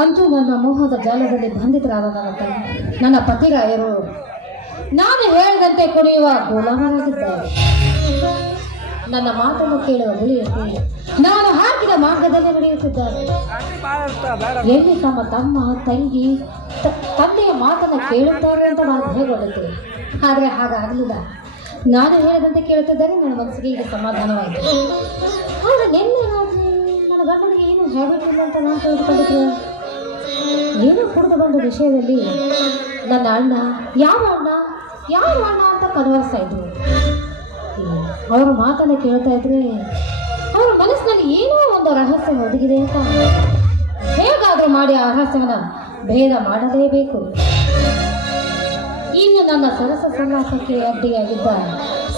ಅಂತೂ ನನ್ನ ಮೋಹದ ಜಾಲದಲ್ಲಿ ಬಂಧಿತರಾದ ನನ್ನ ಪತಿರಾಯರು ನಾನು ಹೇಳಿದಂತೆ ಕುಣಿಯುವ ಗುಲಾಮರಾಗಿದ್ದಾರೆ. ನನ್ನ ಮಾತನ್ನು ಕೇಳುವ ಹುಲಿಯಲ್ಲಿ ನಾನು ಹಾಕಿದ ಮಾರ್ಗದಲ್ಲಿ ನಡೆಯುತ್ತಿದ್ದಾರೆ. ಎಲ್ಲಿ ತಮ್ಮ ತಂಗಿ ತಂದೆಯ ಮಾತನ್ನು ಕೇಳುತ್ತಾರೆ ಅಂತ ನಾನು ಭಯಗೊಳ್ಳುತ್ತೆ. ಆದರೆ ಹಾಗಾಗಲಿಲ್ಲ. ನಾನು ಹೇಳಿದಂತೆ ಕೇಳುತ್ತಿದ್ದರೆ ನನ್ನ ಮನಸ್ಸಿಗೆ ಈಗ ಸಮಾಧಾನವಾಯಿತು. ಆದರೆ ನಿನ್ನೆ ನನ್ನ ಗಂಡನಿಗೆ ಏನು ಹೇಳಬೇಕಿಲ್ಲ ಅಂತ ನಾನು ತಿಳಿದುಕೊಂಡಿದ್ದೆ. ಏನೋ ಕುಡಿದು ಬಂದ ವಿಷಯದಲ್ಲಿ ನನ್ನ ಅಣ್ಣ ಯಾವ ಅಣ್ಣ ಅಂತ ಕನ್ವರ್ಸ್ತಾ ಇದ್ರು. ಅವರ ಮಾತನ್ನು ಕೇಳ್ತಾ ಇದ್ರೆ ಅವರ ಮನಸ್ಸಿನಲ್ಲಿ ಏನೋ ಒಂದು ರಹಸ್ಯ ಒದಗಿದೆ ಅಂತ ಹೇಗಾದರೂ ಮಾಡಿ ಆ ರಹಸ್ಯವನ್ನು ಭೇದ ಮಾಡಲೇಬೇಕು. ಇನ್ನು ನನ್ನ ಸರಸ ಸಲ್ಲಾಸಕ್ಕೆ ಅಡ್ಡಿಯಾಗಿದ್ದ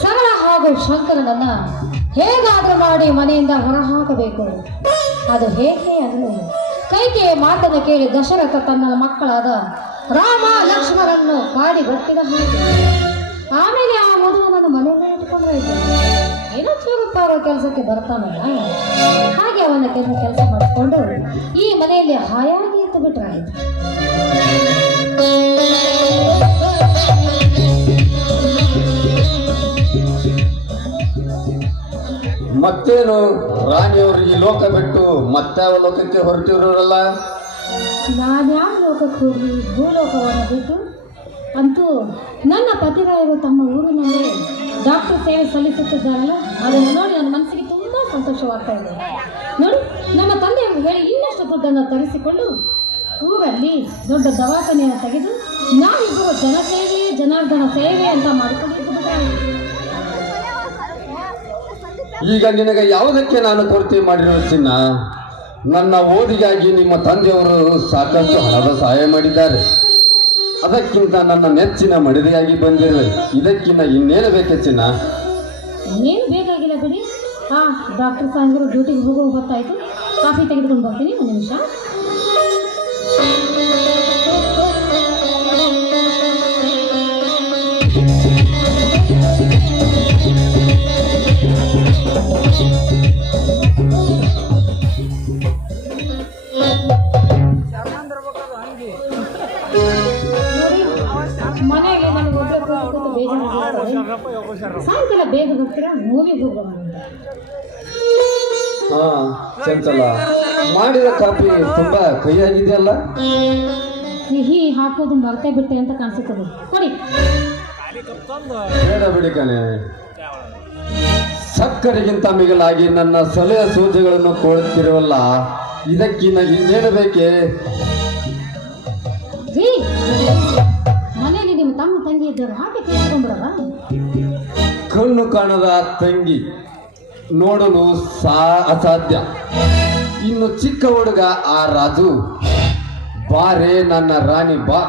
ಸರಳ ಹಾಗೂ ಶಂಕರನನ್ನ ಹೇಗಾದರೂ ಮಾಡಿ ಮನೆಯಿಂದ ಹೊರಹಾಕಬೇಕು. ಅದು ಹೇಗೆ ಅಂದರೆ ಕೈಕೆಯ ಮಾತನ್ನು ಕೇಳಿ ದಶರಥ ತನ್ನ ಮಕ್ಕಳಾದ ರಾಮ ಲಕ್ಷ್ಮಣರನ್ನು ಕಾಡಿ ಬಟ್ಟಿದ ಹಾಗೆ. ಆಮೇಲೆ ಆ ಮದುವನನ್ನು ಮನೆಯಲ್ಲೇ ಇಟ್ಟುಕೊಂಡ್ರೆ ಏನೋ ಚೂರುಪ್ಪ ಕೆಲಸಕ್ಕೆ ಬರ್ತಾನಲ್ಲ, ಹಾಗೆ ಅವನ ಕೆಲಸ ಮಾಡಿಕೊಂಡು ಈ ಮನೆಯಲ್ಲಿ ಹಾಯಾಗಿ ಇದ್ದು ಬಿಟ್ರೆ ಆಯ್ತು. ಮತ್ತೇನು ರಾಣಿಯವರು ಈ ಲೋಕ ಬಿಟ್ಟು ಮತ್ತಾವ ಲೋಕಕ್ಕೆ ಹೊರಟಿರೋರಲ್ಲ? ನಾನ್ಯಾವ ಲೋಕಕ್ಕೆ ಹೋಗಿ ಭೂಲೋಕವನ್ನು ಬಿಟ್ಟು ಅಂತೂ ನನ್ನ ಪತಿರಾಯರು ತಮ್ಮ ಊರಿನಲ್ಲಿ ಡಾಕ್ಟರ್ ಸೇವೆ ಸಲ್ಲಿಸುತ್ತಿದ್ದಾರಲ್ಲ, ಅದನ್ನು ನೋಡಿ ನನ್ನ ಮನಸ್ಸಿಗೆ ತುಂಬ ಸಂತೋಷವಾಗ್ತಾ ಇದೆ. ನೋಡಿ, ನಮ್ಮ ತಂದೆಯವರು ಹೇಳಿ ಇನ್ನಷ್ಟು ದುಡ್ಡನ್ನು ತರಿಸಿಕೊಂಡು ಊರಲ್ಲಿ ದೊಡ್ಡ ದವಾಖಾನೆಯನ್ನು ತೆಗೆದು ನಾವಿಬ್ಬರು ಜನಸೇವೆ ಜನಾರ್ದನ ಸೇವೆ ಅಂತ ಮಾಡಿಕೊಂಡಿದ್ದು. ಈಗ ನಿನಗೆ ಯಾವುದಕ್ಕೆ ನಾನು ಕೊರತೆ ಮಾಡಿರೋ ಚಿನ್ನ? ನನ್ನ ಓದಿಗಾಗಿ ನಿಮ್ಮ ತಂದೆಯವರು ಸಾಕಷ್ಟು ಹಣದ ಸಹಾಯ ಮಾಡಿದ್ದಾರೆ. ಅದಕ್ಕಿಂತ ನನ್ನ ನೆಚ್ಚಿನ ಮಡಿದೆಯಾಗಿ ಬಂದಿರುವೆ. ಇದಕ್ಕಿಂತ ಇನ್ನೇನು ಬೇಕೆ ಚಿನ್ನ? ಇನ್ನೇನು ಬೇಕಾಗಿಲ್ಲ ಬಿಡಿ. ಡಾಕ್ಟರ್ ಸಾಹೇಬರು ಡ್ಯೂಟಿಗೆ ಹೋಗೋ ಹೊತ್ತಾಯಿತು. ಕಾಫಿ ತೆಗೆದುಕೊಂಡು ಬರ್ತೀನಿ, ಒಂದು ನಿಮಿಷ. ಮನೆಗೆ ನನಗೆ ಸಾಯಂಕಾಲ ಬೇಗ ಬರ್ತೀರಾ? ಮೂವಿಗೆ ಹೋಗೋಣ. ಚಂಚಲ, ಮಾಡಿದ ಕಾಫಿ ತುಂಬಾ ಕೈಯಾಗಿದೆಯಲ್ಲ? ಸಿಹಿ ಹಾಕೋದು ಮರ್ತೇ ಬಿಟ್ಟೆ ಅಂತ ಕಾಣಿಸುತ್ತದೆ. ಕೊಡಿ. ಬೇಡ ಬಿಡಿ ಕಣೆ. ಸಕ್ಕರೆಗಿಂತ ಮಿಗಿಲಾಗಿ ನನ್ನ ಸಲಹೆ ಸೂಚನೆಗಳನ್ನು ಕೊಡುತ್ತಿರುವಲ್ಲ, ಇದಕ್ಕಿಂತ ಇನ್ನೇನು ಬೇಕೆ? ಮನೆಯಲ್ಲಿ ನಿಮ್ಮ ತಮ್ಮ ತಂಗಿ ಇದ್ದರು, ಹಾಗೆ ಕೇಳ್ಕೊಂಡ್ಬಿಡಲ್ಲ. ಕಣ್ಣು ಕಾಣದ ತಂಗಿ ನೋಡಲು ಅಸಾಧ್ಯ. ಇನ್ನು ಚಿಕ್ಕ ಹುಡುಗ ಆ ರಾಜು. ಬಾರೇ ನನ್ನ ರಾಣಿ ಬಾ.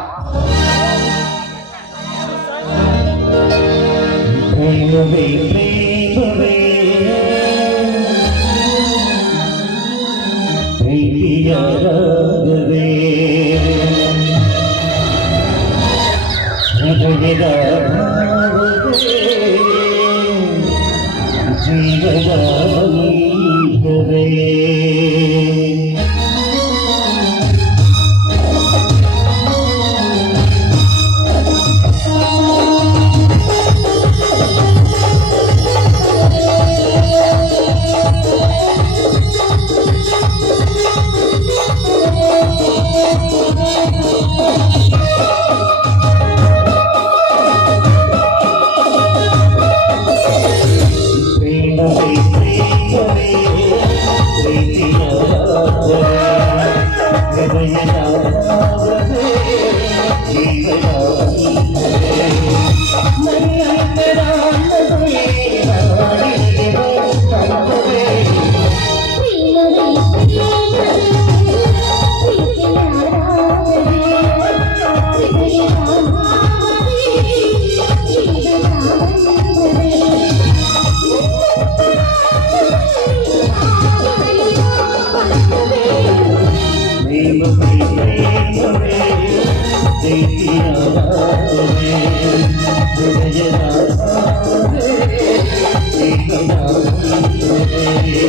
Thank you.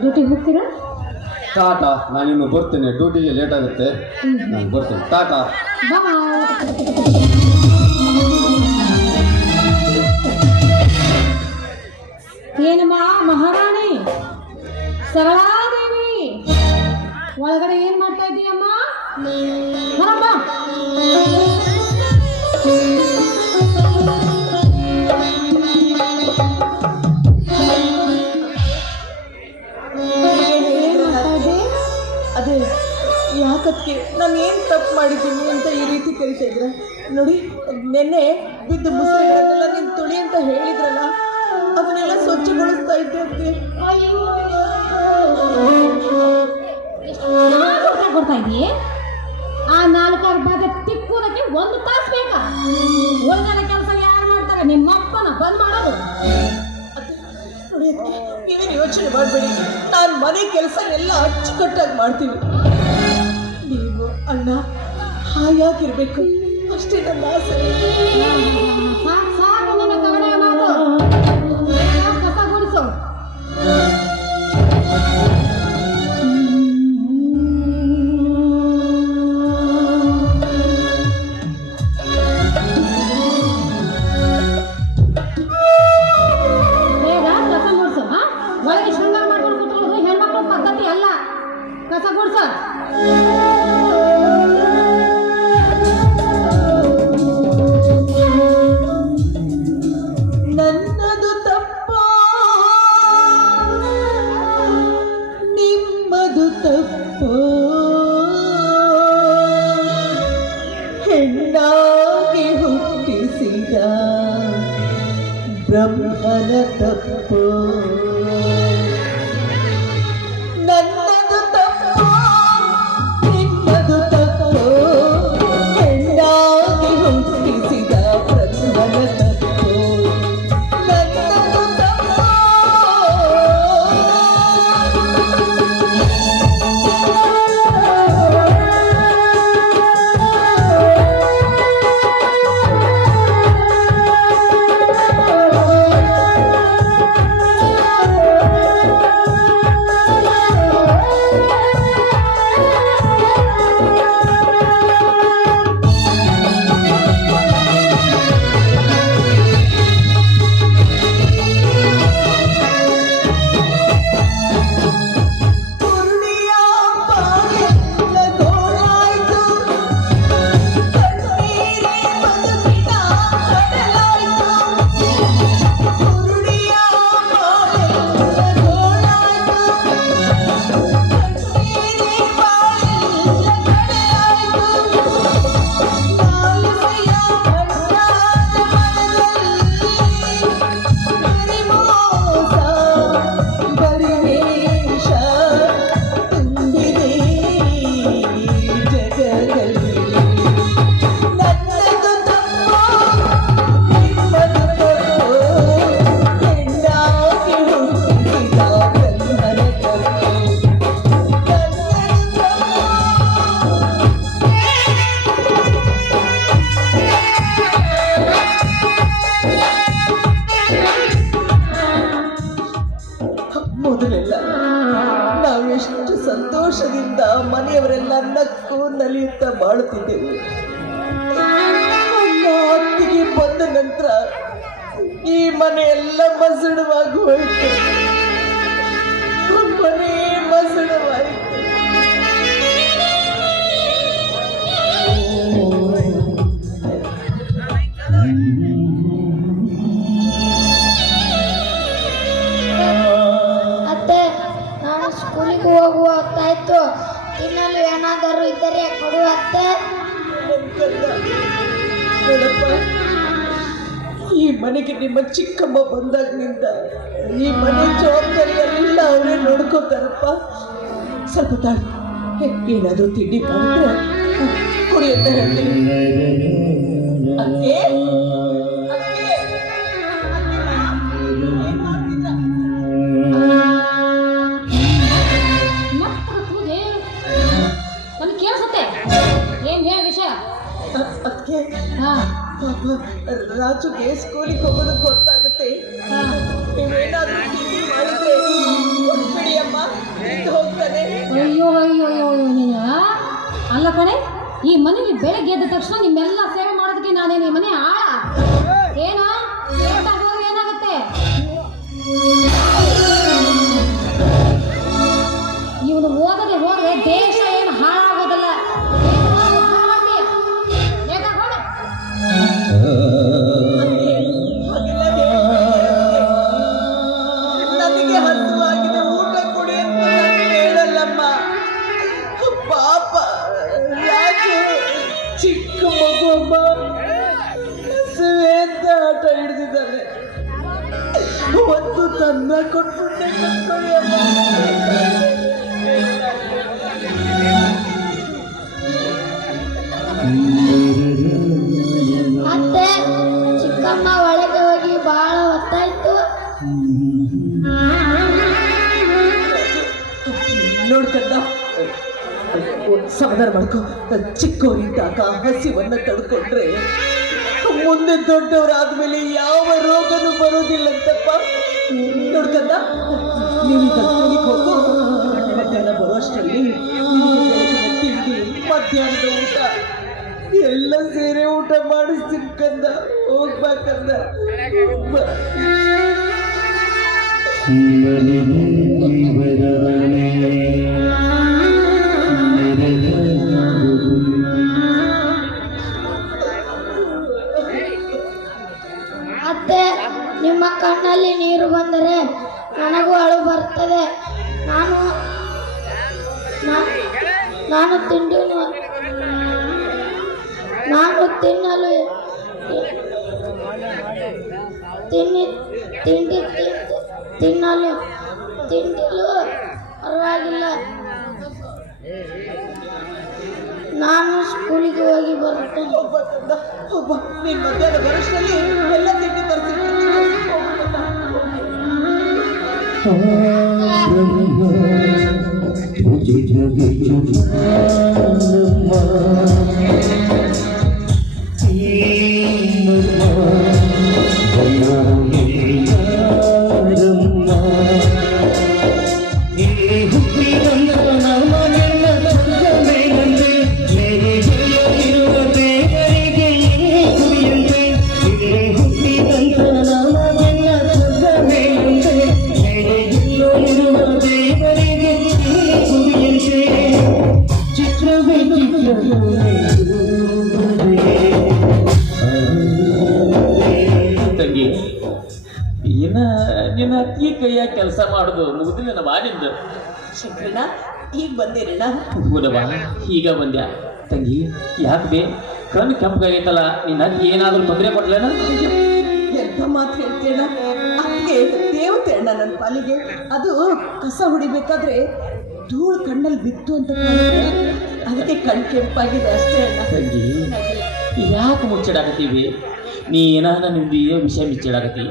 ಡ್ಯೂಟಿಗೆ ಹೋಗ್ತೀರಾ? ಟಾಟಾ, ನಾನಿನ್ನು ಬರ್ತೇನೆ. ಡ್ಯೂಟಿಗೆ ಲೇಟ್ ಆಗುತ್ತೆ, ನಾನು ಬರ್ತೇನೆ. ಟಾಟಾ. ಏನಮ್ಮ ಮಹಾರಾಣಿ ಸರಳಾದೇವಿ, ಒಳಗಡೆ ಏನ್ ಮಾಡ್ತಾ ಇದ್ದೀಯಮ್ಮ? ಬರಮ್ಮ. ಅದೇ ಯಾಕಕ್ಕೆ ನಾನು ಏನು ತಪ್ಪು ಮಾಡಿದ್ದೀನಿ ಅಂತ ಈ ರೀತಿ ಕರಿತಾ ಇದ್ರೆ ನೋಡಿ. ನೆನ್ನೆ ಬಿದ್ದು ಮುಸುರೆಗಳನ್ನೆಲ್ಲ ನೀನು ತುಳಿ ಅಂತ ಹೇಳಿದ್ರಲ್ಲ, ಅದನ್ನೆಲ್ಲ ಸ್ವಚ್ಛಗೊಳಿಸ್ತಾ ಇದ್ದೆ ಅದಕ್ಕೆ. ಕೊಡ್ತಾ ಇದೀಯ? ಆ 4 ಬಾಧೆ ತಿಕ್ಕುವುದಕ್ಕೆ 1 ತಾಸು ಬೇಕಾ? ಉಳಿದ ಕೆಲಸ ಯಾರು ಮಾಡ್ತಾರೆ? ನಿಮ್ಮಪ್ಪನ ಬಂದ್ ಮಾಡೋದು. ನೋಡಿ ಅದಕ್ಕೆ ನೀವೇನು ಯೋಚನೆ ಮಾಡಬೇಡಿ, ನಾನು ಮನೆ ಕೆಲಸ ಎಲ್ಲ ಅಚ್ಚುಕಟ್ಟಾಗಿ ಮಾಡ್ತೀನಿ. ನೀವು ಅಣ್ಣ ಹಾಯಾಗಿರ್ಬೇಕು ಅಷ್ಟೇ ನನ್ನ ಆಸೆ. ಸಾಕು ನನ್ನ ಕವಡೆ ಮಾತು. ಕಸ ಗುಡಿಸು. ಒಳಗೆ ಶೃಂಗಾರ ಮಾಡ್ಕೊಂಡು ಕೂತ್ಕೊಳ್ಳೋದು ಹೆಣ್ಮಕ್ಳ ಪದ್ಧತಿ ಅಲ್ಲ. ಕಸ ಗುಡ್ಸ. ನನ್ನದು ತಪ್ಪ ನಿಮ್ಮದು ತಪ್ಪ, ಹೆಣ್ಣಾಗಿ ಹುಟ್ಟಿಸಿದ ಬ್ರಹ್ಮನ ತಪ್ಪು. ನನ್ನದು ತಪ್ಪು ನಿಮ್ಮದು ತಪ್ಪು, ಹೆಣ್ಣಾಗಿ ಹುಟ್ಟಿಸಿದ ಬ್ರಹ್ಮನ ತಪ್ಪು. ನನ್ನದು ತಪ್ಪು. ಬಾಳುತ್ತಿದ್ದೆವು. ನನ್ನ ಅತ್ತಿಗೆ ಬಂದ ನಂತರ ಈ ಮನೆ ಎಲ್ಲ ಮಸಣವಾಗಿ ಹೋಯ್ತು. ಮನೆ ಮಸಣವಾಯಿತು. ಅತ್ತೆ, ನಾನು ಸ್ಕೂಲಿಗೆ ಹೋಗುವ ಹೊತ್ತಾಯ್ತು. ತಿನ್ನಲು ಏನಾದರೂ ಇದ್ದರೆ ಕೊಡು ಅತ್ತೆ. ನೋಡಪ್ಪ, ಈ ಮನೆಗೆ ನಿಮ್ಮ ಚಿಕ್ಕಮ್ಮ ಬಂದಾಗಿನಿಂದ ಈ ಮನೆ ಜವಾಬ್ದಾರಿ ಎಲ್ಲ ಅವರೇ ನೋಡ್ಕೋತಾರಪ್ಪ. ಸ್ವಲ್ಪ ತಾಳಿ, ಏನಾದರೂ ತಿಂಡಿ ಮಾಡಿದ್ರೆ ಕುಡಿ ಅಂತ ಹೇಳ್ತೀನಿ. ಅಕ್ಕೆ, ಅಕ್ಕೆ, ನನ್ ಕೇಳಿಸುತ್ತೆ. ಏನ್ ಹೇಳ ವಿಷಯ? ಅದಕ್ಕೆ ಹಾ ಪಾಪ ರಾಜುಗೆ ಸ್ಕೂಲಿಗೆ ಹೋಗೋದಕ್ಕೆ ಗೊತ್ತಾಗುತ್ತೆ. ನೀವೇನಾದ್ರೂ ತಿಂಡಿ ಮಾಡಿದ್ರೆ ಕೊಟ್ಬಿಡಿ ಅಮ್ಮ, ಹೋಗ್ತಾನೆ. ಅಯ್ಯೋ ಅಯ್ಯೋ ಅಯ್ಯೋ ನೀನು ಅಲ್ಲ ಕಣೆ, ಈ ಮನೇಲಿ ಬೆಳಗ್ಗೆ ಎದ್ದ ತಕ್ಷಣ ನಿಮ್ಮೆಲ್ಲ ಸೇವೆ ಮಾಡೋದಕ್ಕೆ ನಾನೇನು ಈ ಮನೆ ಆಳ ಏನು ಏನಾಗುತ್ತೆ? ಇವನು ಓದದೆ ಹೋದ್ರೆ ದೇಶ ಏನು ಹಾಳಾಗೋದಲ್ಲ. ನನಗೆ ಹಸುವಾಗಿದೆ, ಊಟ ಕೊಡಿ ಅಂತ ನಾನು ಹೇಳಲ್ಲಮ್ಮ. ಪಾಪ ರಾಜು ಚಿಕ್ಕ ಮಗು ಅಮ್ಮ, ಹಸುವೆ ಅಂತ ಆಟ ಹಿಡಿದಿದ್ದಾನೆ. ಒಂದು ತನ್ನ ಕೊಟ್ಬಿಟ್ಟೆ ಕಟ್ಕೊಳ್ಳಿ ಅಮ್ಮ. ಅತ್ತೆ, ಚಿಕ್ಕಮ್ಮ ಒಳಗೆ ಹೋಗಿ ಬಹಳ ಹೊತ್ತಾಯ್ತು. ನೋಡ್ಕಂಡ ಸಮಾಧಾನ ಮಾಡ್ಕೊ. ಚಿಕ್ಕವರಿದ್ದಾಗ ಹಸಿವನ್ನ ತಡ್ಕೊಂಡ್ರೆ ಮುಂದೆ ದೊಡ್ಡವರಾದ್ಮೇಲೆ ಯಾವ ರೋಗನೂ ಬರೋದಿಲ್ಲಂತಪ್ಪ. ನೋಡ್ಕಂಡ, ನೀವೀಗ ಸ್ಕೂಲಿಗೆ ಹೋಗು. ಮಧ್ಯಾಹ್ನ ಬರೋಷ್ಟರಲ್ಲಿ ಬೆಳಗಿನ ತಿಂಡಿ, ಮಧ್ಯಾಹ್ನದ ಊಟ ಎಲ್ಲ ಸೇರಿ ಊಟ ಮಾಡಿಸ್ತೀನಿ ಕಂದ. ಹೋಗ್ಬೇಕಂದ. ಅತ್ತೆ, ನಿಮ್ಮ ಕಣ್ಣಲ್ಲಿ ನೀರು ಬಂದರೆ ನನಗೂ ಅಳು ಬರ್ತದೆ. ನಾನು ತಿನ್ನಲು ಪರವಾಗಿಲ್ಲ. ನಾನು ಸ್ಕೂಲಿಗೆ ಹೋಗಿ ಬರುತ್ತೇನೆ. ನೀನ್ ಮಧ್ಯಾಹ್ನ ಬರೋಷ್ಟರಲ್ಲಿ ಎಲ್ಲ ತಿಂಡಿ ತರಿಸಿರ್ತೀನಿ. ತಂಗಿ, ಇನ್ನ ನಿನ್ನ ಅತ್ತಿ ಕೈಯ ಕೆಲಸ ಮಾಡೋದು ಮುಗಿದಿಲ್ಲ ಮಾಡಿದ್ದ. ಶಂಕರಣ್ಣ, ಈಗ ಬಂದೇರಣ್ಣ? ಹೌದವ್ವ, ಈಗ ಬಂದ್ಯಾ ತಂಗಿ? ಯಾಕೆ ಕಣ್ಣು ಕೆಂಪಾಗೈತಲ್ಲ, ನಿನ್ನ ಅತ್ತಿ ಏನಾದರೂ ತೊಂದರೆ ಕೊಡ್ಲೇನ? ಎಂತ ಮಾತು ಹೇಳ್ತೀಯಣ್ಣ? ಅದಕ್ಕೆ ದೇವತೆ ಅಣ್ಣ ನನ್ನ ಪಾಲಿಗೆ. ಅದು ಕಸ ಹೊಡಿಬೇಕಾದ್ರೆ ಧೂಳು ಕಣ್ಣಲ್ಲಿ ಬಿತ್ತು ಅಂತ ಕಾಣುತ್ತೆ. ಅದಕ್ಕೆ ಕಣ್ ಕೆಂಪಾಗಿದೆ ಅಷ್ಟೇ ಅಣ್ಣ. ತಂಗಿ, ಯಾಕೆ ಮುಚ್ಚಿಡಾಕತ್ತೀವಿ? ನೀ ಏನಾನ ನಿಂದು ವಿಷಯ ಮುಚ್ಚಿಡಾಕತ್ತಿ.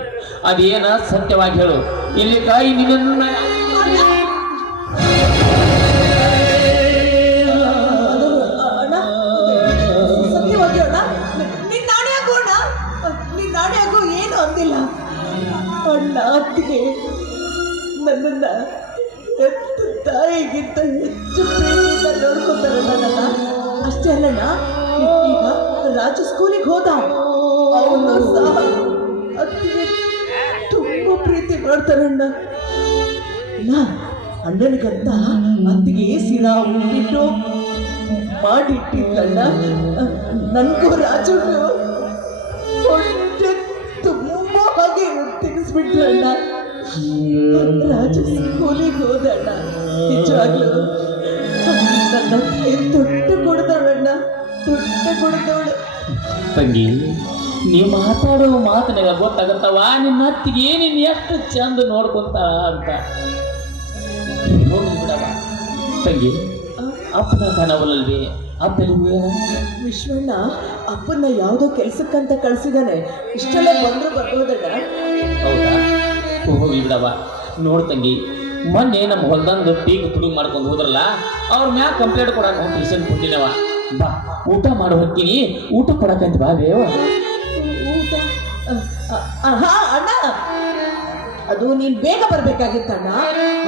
ಅದೇನ ಸತ್ಯವಾಗಿ ಹೇಳು. ಇಲ್ಲಿ ಕಾಯಿ ನಿನ್ನ ಅಣ್ಣ, ಸತ್ಯವಾಗಿ ಅಣ್ಣ, ನಿನ್ ನಾಣೆ ಆಗೋ ಅಣ್ಣ, ನಿನ್ ನಾಣೆ ಆಗೋ. ಏನು ಅಂದಿಲ್ಲ ಅಣ್ಣ. ಅತ್ತಿಗೆ ನನ್ನನ್ನ ತಾಯಿಗಿಂತ ಹೆಚ್ಚು ಪ್ರೀತಿಯಿಂದ ನೋಡ್ಕೊತಾರಲ್ಲ ನನ್ನ. ಅಷ್ಟೇ ಅಷ್ಟೇ ಅಲ್ಲಣ್ಣ, ಈಗ ರಾಜು ಸ್ಕೂಲಿಗೆ ಹೋದ. ಅವನು ಸಹ ಅತ್ತಿಗೆ ತುಂಬಾ ಪ್ರೀತಿ ಮಾಡ್ತಾರಣ್ಣ. ಅಣ್ಣನಿಗಂತ ಅತ್ತಿಗೆ ಸಿರಾ ಉಪ್ಪಿಟ್ಟು ಮಾಡಿಟ್ಟಿದ್ದಣ್ಣ. ನನಗೂ ರಾಜುಗೂ ಹೊಟ್ಟೆ ತುಂಬಾ ಹಾಗೆ ತಿನ್ನಿಸ್ಬಿಟ್ಲಣ್ಣ. ರಾಜು ಸ್ಕೂಲಿಗೆ ಹೋದಣ್ಣ. ನಿಜವಾಗ್ಲು ನನ್ನ ತೊಟ್ಟು ಕೊಡ್ದವಳಣ್ಣ, ತೊಟ್ಟು ಕೊಡ್ದವಳು. ತಂಗಿ, ನೀ ಮಾತಾಡೋ ಮಾತು ನನಗೆ ಗೊತ್ತಾಗತ್ತವ. ನಿನ್ನ ಅತ್ತಿಗೆ ನೀನು ಎಷ್ಟು ಚಂದ ನೋಡ್ಕೊಂತ ಅಂತ. ಹೋಗ್ಲಿ ಬಿಡವ ತಂಗಿ. ಅಪ್ಪನ ಕನವಲಲ್ವೇ ಅಪ್ಪಲಿಗೆ ವಿಶ್ವಣ್ಣ ಅಪ್ಪನ್ನ ಯಾವುದೋ ಕೆಲ್ಸಕ್ಕಂತ ಕಳ್ಸಿದಾನೆ. ಇಷ್ಟೆಲ್ಲ ಬಂದ್ರು ಬರ್ಬೋದಣ್ಣ. ಹೌದಾ? ಹೋಗ್ಲಿ ಬಿಡವ. ನೋಡ್ ತಂಗಿ, ಮೊನ್ನೆ ನಮ್ಮ ಹೊಲ್ದಂದು ಪೀಕ್ ತುಡುಗ್ ಮಾಡ್ಕೊಂಡು ಹೋದ್ರಲ್ಲ, ಅವ್ರ ಮ್ಯಾಗ ಕಂಪ್ಲೇಂಟ್ ಕೊಡಕ್ಕೆ ಒಂದು ಟ್ಯೂಷನ್ ಕೊಟ್ಟಿನವ. ಬಾ, ಊಟ ಮಾಡೋ ಹೊಕ್ಕಿನಿ, ಊಟ ಕೊಡಕಂತ ಬಾ ಬೇವ. ಊಟ? ಹಾ ಅಣ್ಣ, ಅದು ನೀನ್ ಬೇಗ ಬರ್ಬೇಕಾಗಿತ್ತಣ್ಣ.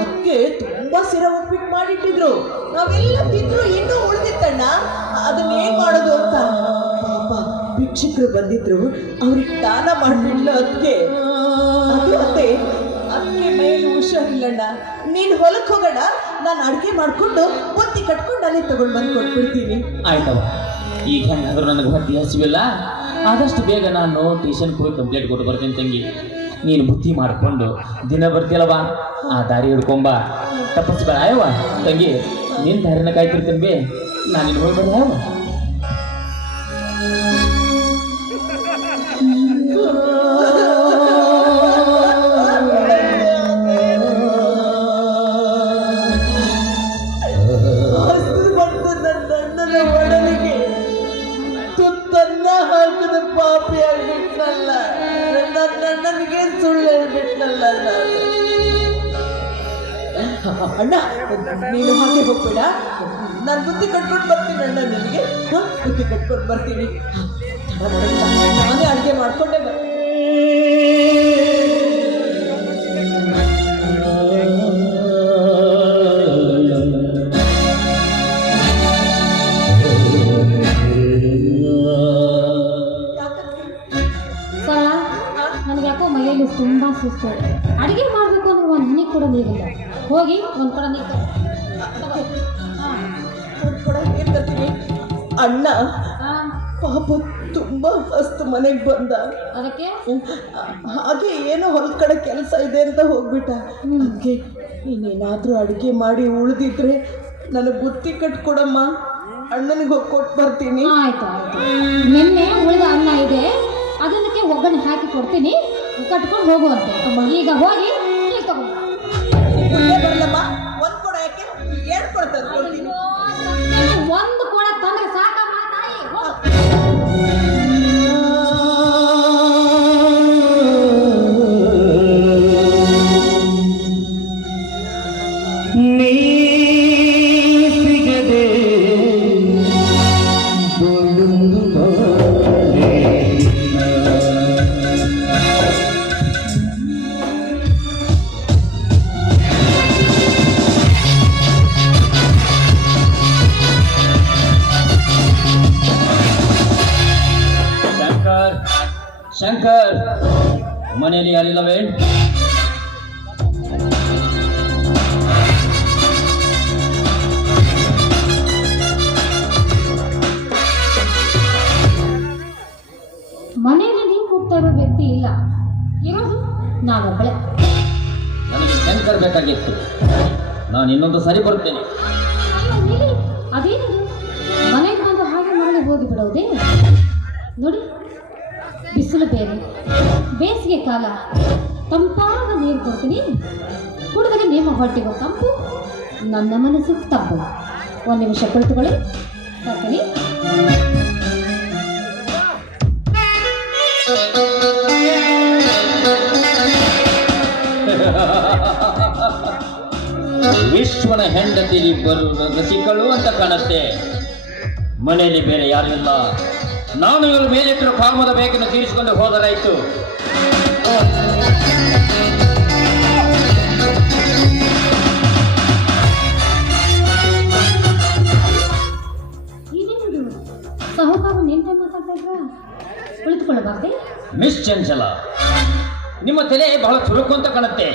ಅದಕ್ಕೆ ತುಂಬಾ ಸಿರಾ ಉಪ್ಪಿಟ್ಟು ಮಾಡಿಟ್ಟಿದ್ರು. ನಾವೆಲ್ಲ ತಿಂದ್ರು, ಇನ್ನೂ ಉಳಿದಿತ್ತಣ್ಣ. ಅದನ್ನ ಏನ್ ಮಾಡೋದು ಅಂತ ಪಾಪ ಭಿಕ್ಷುಕರು ಬಂದಿದ್ರು, ಅವ್ರಿಗೆ ದಾನ ಮಾಡ್ಬಿಡ್ಲು. ಅದಕ್ಕೆ ಅದು ಅದಕ್ಕೆ ಮೇಲೆ ಹುಷಾರಿಲ್ಲಣ್ಣ. ನೀನ್ ಹೊಲಕ್ಕೆ ಹೋಗೋಣ, ನಾನು ಅಡುಗೆ ಮಾಡ್ಕೊಂಡು ಬುತ್ತಿ ಕಟ್ಕೊಂಡು ಅಲ್ಲೇ ತಗೊಂಡು ಬಂದು ಕೊಟ್ಬಿಡ್ತೀನಿ. ಆಯ್ತವ. ಈಗ ಹೆಂಗಾದ್ರೂ ನನಗೆ ಹೊಟ್ಟೆ ಹಸಿವಿಲ್ಲ. ಆದಷ್ಟು ಬೇಗ ನಾನು ಟ್ಯೂಷನ್ಗೆ ಹೋಗಿ ಕಂಪ್ಲೇಂಟ್ ಕೊಟ್ಟು ಬರ್ತೀನಿ ತಂಗಿ. ನೀನು ಬುದ್ಧಿ ಮಾಡಿಕೊಂಡು ದಿನ ಬರ್ತೀಯಲ್ಲವ, ಆ ದಾರಿ ಹಿಡ್ಕೊಂಬ. ತಪ್ಪಿಸ್ಬೇಡ ಆಯವ ತಂಗಿ. ನಿನ್ನ ದಾರಿನ ಕಾಯ್ತಿರ್ತೀನಿ ಬೇ. ನಾನು ಇಲ್ಲಿ ಹೋಗಿ ಬರ್ಲ ಆಯವ. ಪಾಪಿ ಆಗ್ಬಿಟ್ನಲ್ಲ, ನನಗೆ ಸುಳ್ಳು ಹೇಳ್ಬಿಟ್ನಲ್ಲ ಅಣ್ಣ. ನೀನು ಹಾಗೆ ಹೋಗ್ಬೇಡ, ನಾನು ಬುದ್ಧಿ ಕಟ್ಕೊಂಡು ಬರ್ತೀನಿ ಅಣ್ಣ. ನಿನಗೆ ಬುದ್ಧಿ ಕಟ್ಕೊಂಡು ಬರ್ತೀನಿ. ನಾನೇ ಅಡುಗೆ ಮಾಡ್ಕೊಂಡೇ ಬರ್ತೀನಿ. ತುಂಬಾ ಸುಸ್ತು. ಅಡಿಗೆ ಮಾಡ್ಬೇಕು ಅಂದ್ರೆ ಒಂದು ಹನಿ ಕೂಡ ನೀರಿಲ್ಲ. ಹೋಗಿ ಒಂದು ಕೊಡ ನೀರು ತರ್ತೀನಿ. ಅಣ್ಣ ಪಾಪ ತುಂಬಾ ಅಸ್ತು ಮನೆಗೆ ಬಂದ. ಅದಕ್ಕೆ ಹಾಗೆ ಏನೋ ಹೊಲದ ಕಡೆ ಕೆಲಸ ಇದೆ ಅಂತ ಹೋಗ್ಬಿಟ್ಟ. ಅದಕ್ಕೆ ನೀನೇನಾದ್ರೂ ಅಡುಗೆ ಮಾಡಿ ಉಳಿದಿದ್ರೆ ನನಗೆ ಬುತ್ತಿ ಕಟ್ಕೊಡಮ್ಮ, ಅಣ್ಣನಿಗೆ ಹೋಗಿ ಕೊಟ್ಟು ಬರ್ತೀನಿ. ಆಯ್ತು ಆಯ್ತು. ನಿನ್ನೆ ಉಳಿದ ಅನ್ನ ಇದೆ, ಅದಕ್ಕೆ ಒಗ್ಗರಣೆ ಹಾಕಿ ಕೊಡ್ತೀನಿ, ಕಟ್ಕೊಂಡು ಹೋಗುವಂತೆ. ಈಗ ಹೋಗಿ ತಗೊಂಡು ಬರಲಮ್ಮ. ಒಂದು ಕೊಡ ಯಾಕೆ, 2 ಕೊಡ ತಂದ್ಕೊಡ್ತೀನಿ. ಒಂದು ಕೊಡ ತಂದ್ರೆ ಸಾಕಮ್ಮ ತಾಯಿ. ಶಂಕರ್, ಮನೆಯಲ್ಲಿ ಯಾರಿಲ್ಲವೇ? ಮನೆಯಲ್ಲಿ ನೀವು ಹೋಗ್ತಾ ಇರೋ ವ್ಯಕ್ತಿ ಇಲ್ಲ, ಇರೋದು ನಾನೊಬ್ಬಳೆ. ನನಗೆ ಶಂಕರ್ ಬೇಕಾಗಿತ್ತು. ನಾನು ಇನ್ನೊಂದು ಸರಿ ಬರುತ್ತೇನೆ. ಅದೇನದು ಮನೆಗೆ ಬಂದು ಹಾಗೆ ಮರಳಿ ಹೋಗಿ ಬಿಡೋದೇ? ನೋಡಿ, ಬಿಸಿಲು ಬೇರೆ, ಬೇಸಿಗೆ ಕಾಲ, ತಂಪಾದ ನೀರು ಕೊಡ್ತೀನಿ, ಕುಡಿದಾಗ ನಿಮ್ಮ ಹೊಟ್ಟೆಗೂ ತಂಪು, ನನ್ನ ಮನಸ್ಸಿಗೆ ತಂಪು. ಒಂದು ನಿಮಿಷ ಕುಳಿತುಕೊಳ್ಳಿ, ತರ್ತೀನಿ. ವಿಶ್ವನ ಹೆಂಡತಿ ಇಬ್ಬರು ರಸಿಕಳು ಅಂತ ಕಾಣುತ್ತೆ. ಮನೆಯಲ್ಲಿ ಬೇರೆ ಯಾರು ಇಲ್ಲ. ನಾನು ಇವರು ಮೇಲಿಟ್ಟರು ಕಾಮದ ಬೇಕನ್ನು ತೀರಿಸಿಕೊಂಡು ಹೋದರಾಯ್ತು. ಕುಳಿತುಕೊಳ್ಳಬಾರ್ದೆ? ಮಿಸ್ ಚಂಚಲ, ನಿಮ್ಮ ತಲೆ ಬಹಳ ಚುರುಕು ಅಂತ ಕಾಣುತ್ತೆ.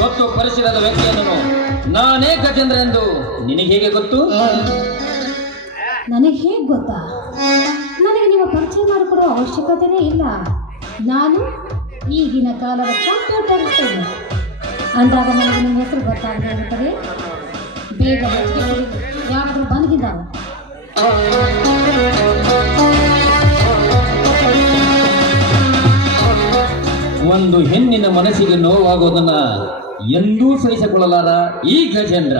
ಗೊತ್ತು ಪರಿಸರದ ವ್ಯಕ್ತಿಯನ್ನು ನಾನೇ ಗಜೇಂದ್ರ ಎಂದು ನಿನಗೆ ಹೇಗೆ ಗೊತ್ತು? ನನಗೆ ಹೇಗೆ ಗೊತ್ತಾ? ನನಗೆ ನಿಮ್ಮ ಪರಿಚಯ ಮಾಡಿಕೊಡುವ ಅವಶ್ಯಕತೆನೇ ಇಲ್ಲ. ನಾನು ಈಗಿನ ಕಾಲದ ಕಂಪ್ಯೂಟರ್ ಇರ್ತೇನೆ ಅಂದಾಗ ನನಗೆ ನಿಮ್ಮ ಹೆಸರು ಗೊತ್ತಾಗದೆ ಇರುತ್ತದೆ. ಬೇಗ ಮಜ್ಜಿಗೆ ಕುಡಿ, ಯಾರಾದರೂ ಬಂದಿದ್ದಾವೆ. ಒಂದು ಹೆಣ್ಣಿನ ಮನಸ್ಸಿಗೆ ನೋವಾಗೋದನ್ನ ಎಂದೂ ಸಹಿಸಿಕೊಳ್ಳಲಾರ ಈ ಗಜೇಂದ್ರ.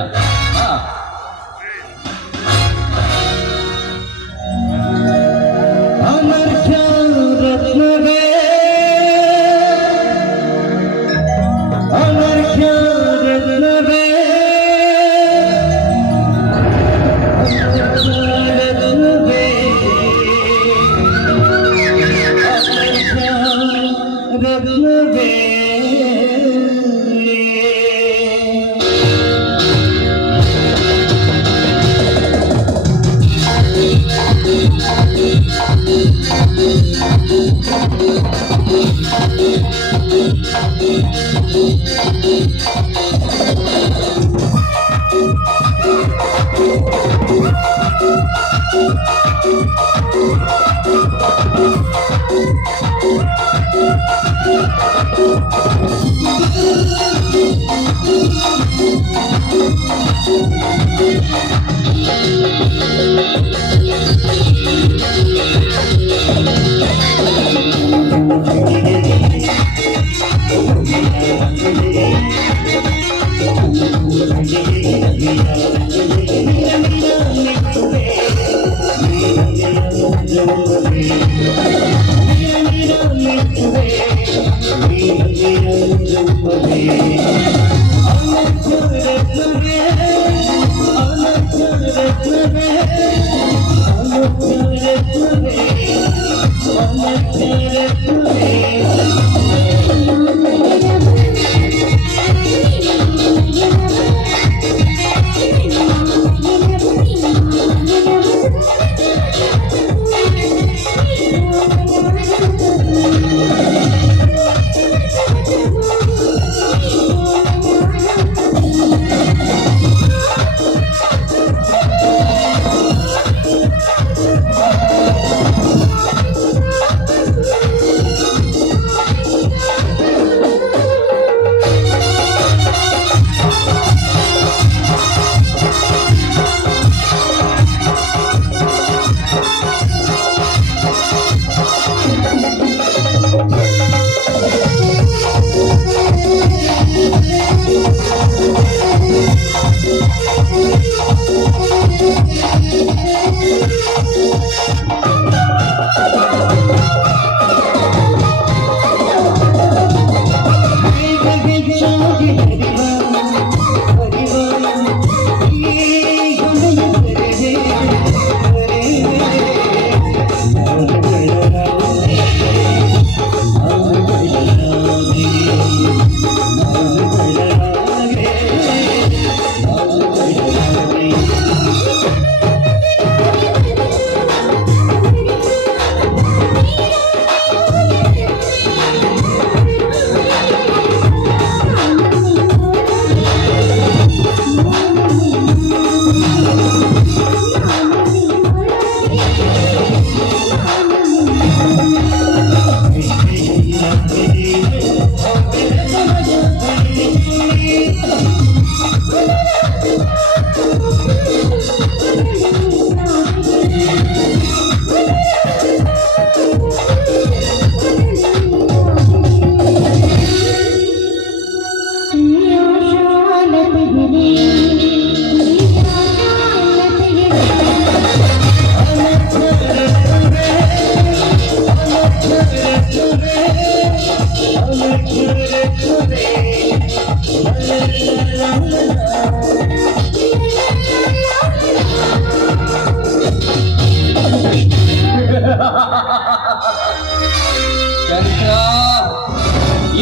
ಚಂದ್ರ,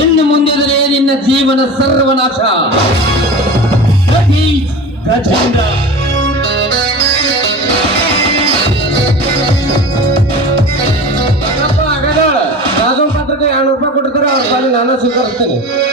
ಇನ್ನು ಮುಂದಿದ್ರೆ ನಿನ್ನ ಜೀವನ ಸರ್ವನಾಶ. ಗಜೇಂದ್ರ ಹೇಳ್ತೀನಿ